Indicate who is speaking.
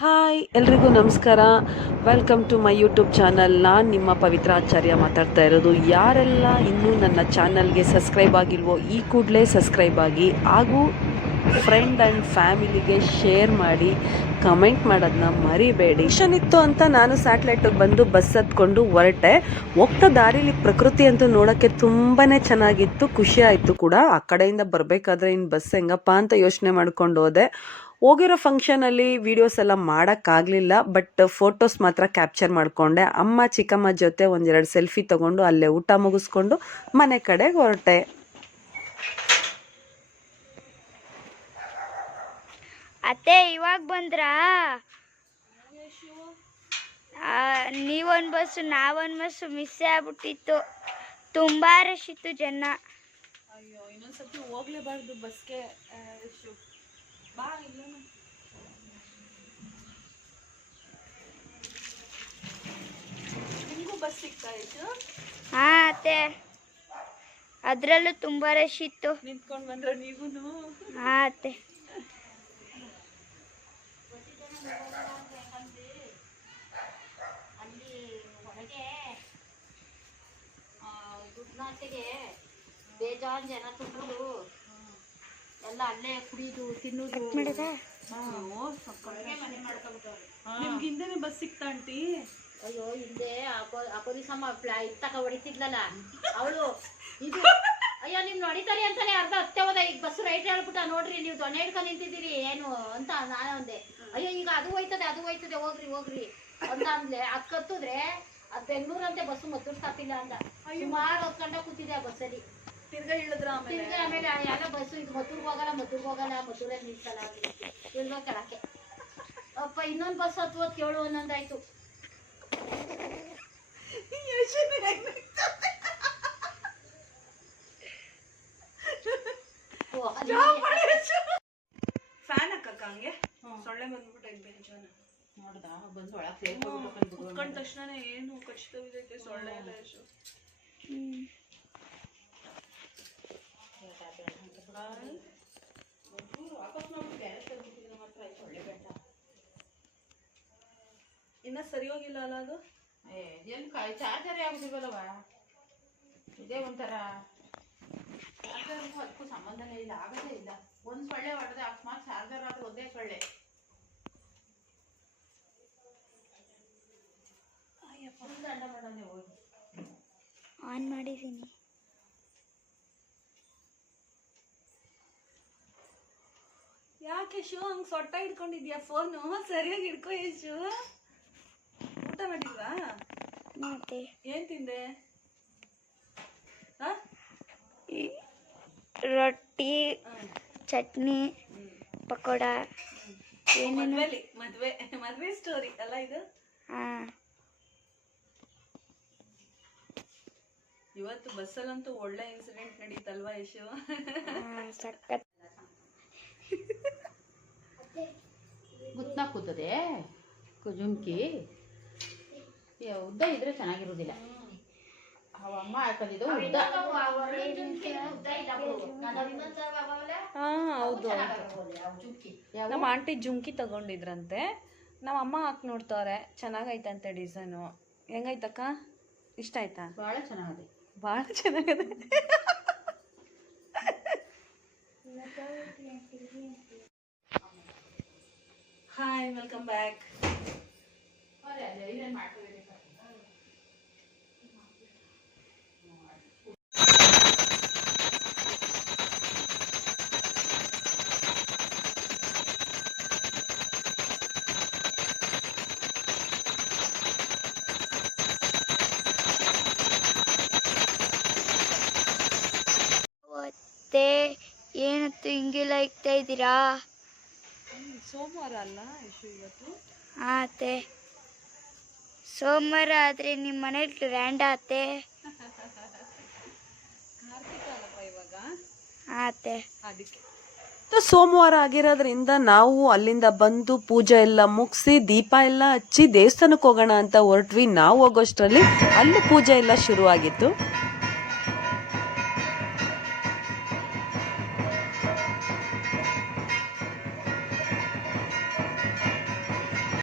Speaker 1: Hi, ಎಲ್ರಿಗೂ ನಮಸ್ಕಾರ. Welcome to my YouTube channel ನಾನು ನಿಮ್ಮ ಪವಿತ್ರ ಆಚಾರ್ಯ ಮಾತಾಡ್ತಾ ಇರೋದು. ಯಾರೆಲ್ಲ ಇನ್ನೂ ನನ್ನ ಚಾನಲ್ಗೆ ಸಬ್ಸ್ಕ್ರೈಬ್ ಆಗಿಲ್ವೋ, ಈ ಕೂಡಲೇ ಸಬ್ಸ್ಕ್ರೈಬ್ ಆಗಿ, ಹಾಗೂ ಫ್ರೆಂಡ್ ಆ್ಯಂಡ್ ಫ್ಯಾಮಿಲಿಗೆ ಶೇರ್ ಮಾಡಿ ಕಮೆಂಟ್ ಮಾಡೋದನ್ನ ಮರಿಬೇಡಿ. ಮಿಷನ್ ಇತ್ತು ಅಂತ ನಾನು ಸ್ಯಾಟ್ಲೈಟಿಗೆ ಬಂದು ಬಸ್ ಹತ್ಕೊಂಡು ಹೊರಟೆ. ಹೋಗ್ತಾ ದಾರಿಲಿ ಪ್ರಕೃತಿ ಅಂತೂ ನೋಡೋಕ್ಕೆ ತುಂಬಾ ಚೆನ್ನಾಗಿತ್ತು. ಖುಷಿ ಆಯಿತು ಕೂಡ. ಆ ಕಡೆಯಿಂದ ಬರಬೇಕಾದ್ರೆ ಇನ್ನು ಬಸ್ ಹೆಂಗಪ್ಪ ಅಂತ ಯೋಚನೆ ಮಾಡ್ಕೊಂಡು ಹೋದೆ. ಹೋಗಿರೋ ಫಂಕ್ಷನಲ್ಲಿ ವೀಡಿಯೋಸ್ ಎಲ್ಲ ಮಾಡೋಕ್ಕಾಗಲಿಲ್ಲ ಬಟ್ ಫೋಟೋಸ್ ಮಾತ್ರ ಕ್ಯಾಪ್ಚರ್ ಮಾಡಿಕೊಂಡೆ. ಅಮ್ಮ ಚಿಕ್ಕಮ್ಮ ಜೊತೆ ಒಂದೆರಡು ಸೆಲ್ಫಿ ತಗೊಂಡು ಅಲ್ಲೇ ಊಟ ಮುಗಿಸ್ಕೊಂಡು ಮನೆ ಕಡೆ ಹೊರಟೆ.
Speaker 2: ಅತ್ತೆ ಇವಾಗ ಬಂದ್ರಾ? ಆ, ನೀವೊಂದು ಬಸ್ಸು ನಾವೊಂದು ಬಸ್ಸು ಮಿಸ್ ಆಗ್ಬಿಟ್ಟಿತ್ತು. ತುಂಬಾ ರಶ್ ಇತ್ತು ಜನ.
Speaker 1: ಅಯ್ಯೋ ಇನ್ನೊಂದ್ಸತಿ ಹೋಗ್ಲೇಬಾರ್ದು ಬಸ್ಗೆ. ಬಾ ನಿಮಗೂ ಬಸ್ ಸಿಗ್ತಾ ಇತ್ತು
Speaker 2: ಹಾ ಅದರಲ್ಲೂ ತುಂಬಾ ರಶ್ ಇತ್ತು.
Speaker 1: ನಿಂತ್ಕೊಂಡು ಬಂದ್ರೆ ನೀವು
Speaker 2: ಹಾ, ಅತ್ತೆ.
Speaker 3: ದುಡ್ನಾಸೆಗೆ ಬೇಜಾನ್ ಜನ ತುಂಬಿದ್ರು ಎಲ್ಲ ಅಲ್ಲೇ ಕುಡಿದು ತಿನ್ನುದು.
Speaker 1: ನಿಮ್ಗೆ ಹಿಂದೆನೆ ಬಸ್ ಸಿಕ್ತಾ ಆಂಟಿ?
Speaker 3: ಅಯ್ಯೋ ಹಿಂದೆ ಅಪೋಲಿಸಮ್ಮ ಫ್ಲಾ ಇದು ತಕ ಹೊಡಿತಿದ್ಲಲ್ಲ. ಅವಳು ಇದು ಅಯ್ಯೋ ನಿಮ್ ನೋಡಿತಾರೆ ಅಂತಾನೆ ಅರ್ಧ ಹತ್ತೆ ಹೋದ ಈಗ ಬಸ್ ರೈಟ್ ಹೇಳ್ಬಿಟ್ಟ ನೋಡ್ರಿ ನೀವು ದೊಣ್ಣೆ ಹಿಡ್ಕೊಂಡು ನಿಂತಿದ್ದೀರಿ ಏನು ಅಂತ ನಾನು ಒಂದೆ ಅಯ್ಯೋ ಈಗ ಅದು ಹೋಯ್ತದೆ ಅದು ಹೋಯ್ತದೆ ಹೋಗ್ರಿ ಹೋಗ್ರಿ ಅಂತ ಅಂದ್ಲೆ. ಅದ್ ಕತ್ತುದ್ರೆ ಅದ್ ಬೆಂಗಳೂರಂತೆ ಬಸ್ಸು ಮತ್ತೂರ್ಸಾತಿಲ್ಲ ಅಂದ. ಸುಮಾರು ಹೊತ್ಕೊಂಡ ಕೂತಿದೆ ಆ ಬಸ್ಸಲ್ಲಿ
Speaker 1: ತಿರ್ಗಾ ಇಳಿದ್ರ ಆಮೇಲೆ.
Speaker 3: ತಿರ್ಗಿ ಆಮೇಲೆ ಬಸ್ಸು ಇದು ಮದ್ದೂರ್ಗೆ ಹೋಗಲ್ಲ ಮದ್ದೂರ್ಗೆ ಹೋಗಲ್ಲ ಮದ್ದೂರಲ್ಲಿ ನಿಲ್ಸಲ್ಲ ಇಲ್ವ ಕೆಳಕ್ಕೆ ಅಪ್ಪ ಇನ್ನೊಂದು ಬಸ್ ಹತ್ತು ಹೊತ್ತು ಕೇಳು ಒಂದೊಂದಾಯ್ತು.
Speaker 1: ಫ್ಯಾನ್ ಹಾಕಕ್ಕ ಹಂಗೆ? ಸೊಳ್ಳೆ ಬಂದ್ಬಿಟ್ಟೈತೆ ಬೆಂಚನ
Speaker 3: ನೋಡ್ದಾ? ಬಂದು ಒಳಗೆ
Speaker 1: ಕುತ್ಕೊಂಡ ತಕ್ಷಣ ಏನು ಕಷ್ಟವಿದೈತೆ ಸೊಳ್ಳೆ ಎಲ್ಲ ಇನ್ನ ಸರಿ ಹೋಗಿಲ್ಲ ಅಲ್ಲ ಅದು?
Speaker 3: ಏನು ಕಾಯಿ ಚಾರ್ಜರೇ ಆಗುದಿಲ್ವಲ್ಲವ ಇದೇ ಒಂಥರ. ಚಾರ್ಜರ್ಗೂ ಅದಕ್ಕೂ ಸಂಬಂಧನೇ ಇಲ್ಲ ಆಗದೇ ಇಲ್ಲ. ಒಂದು ಸೊಳ್ಳೆ ಹೊಡೆದ್ರೆ ಅಕಸ್ಮಾತ್ ಚಾರ್ಜರ್ ಆದ್ರೆ ಒಂದೇ ಸೊಳ್ಳೆ. ಫುಲ್ ದಂಡ ಮಾಡೋದೇ ಹೋಗಿ.
Speaker 2: ಆನ್ ಮಾಡಿದ್ದೀನಿ.
Speaker 1: ಯಾಕೆ ಶೂ ಹಂಗ್ ಸೊಟ್ಟ ಹಿಡ್ಕೊಂಡಿದ್ಯಾ ಫೋನು ಸರಿಯಾಗಿ ಹಿಡ್ಕೊ ಯಶು ಊಟ ಮಾಡಿಲ್ವಾ
Speaker 2: ಮತ್ತೆ.
Speaker 1: ಏನ್ ತಿಂದೆ? ಆ?
Speaker 2: ರೊಟ್ಟಿ ಚಟ್ನಿ ಪಕೋಡ ಏನೇನು.
Speaker 1: ಮದ್ವೆ ಮದ್ವೆ ಸ್ಟೋರಿ ಅಲ್ಲ ಇದು?
Speaker 2: ಹಾ.
Speaker 1: ಇವತ್ತು ಬಸ್ಸಲ್ಲಂತೂ ಒಳ್ಳೆ ಇನ್ಸಿಡೆಂಟ್ ನಡೀತಲ್ವಾ ಯಶು
Speaker 2: ಸಖತ್.
Speaker 3: ಗುತ್ನ ಕೂತದೆ ಜುಮ್ಕಿ ಏ, ಉದ್ದ ಇದ್ರೆ ಚೆನ್ನಾಗಿರೋದಿಲ್ಲ. ಅವ ಅಮ್ಮ ಹಾಕೊಂಡಿದ್ದು ಉದ್ದ.
Speaker 1: ಹಾ ಹೌದು ನಮ್ಮ ಆಂಟಿ ಜುಮ್ಕಿ ತಗೊಂಡಿದ್ರಂತೆ. ನಮ್ಮ ಅಮ್ಮ ಹಾಕಿ ನೋಡ್ತವ್ರೆ ಚೆನ್ನಾಗೈತಂತೆ ಡಿಸೈನು. ಹೆಂಗೈತಕ್ಕ? ಇಷ್ಟ ಆಯ್ತಾ?
Speaker 3: ಭಾಳ ಚೆನ್ನಾಗಿದೆ.
Speaker 1: ಭಾಳ ಚೆನ್ನಾಗಿದೆ. ಹಾಯ್ ವೆಲ್ಕಮ್ ಬ್ಯಾಕ್
Speaker 2: ಏನತ್ತು ಹಿಂಗೆಲ್ಲ ಇಕ್ತಾ ಇದ್ದೀರಾ?
Speaker 1: ಸೋಮವಾರ ಅಲ್ಲ ಇವತ್ತು?
Speaker 2: ಆತೆ. ಸೋಮವಾರ ಆದರೆ ನಿಮ್ಮ ಮನೇಲಿ ಗ್ರ್ಯಾಂಡ್ ಆತೆ? ಅತ್ತೆ
Speaker 1: ಅದಕ್ಕೆ. ಸೋಮವಾರ ಆಗಿರೋದ್ರಿಂದ ನಾವು ಅಲ್ಲಿಂದ ಬಂದು ಪೂಜೆ ಎಲ್ಲ ಮುಗಿಸಿ ದೀಪ ಎಲ್ಲ ಹಚ್ಚಿ ದೇವಸ್ಥಾನಕ್ಕೆ ಹೋಗೋಣ ಅಂತ ಹೊರಟ್ವಿ. ನಾವು ಹೋಗೋಷ್ಟರಲ್ಲಿ ಅಲ್ಲಿ ಪೂಜೆ ಎಲ್ಲ ಶುರುವಾಗಿತ್ತು.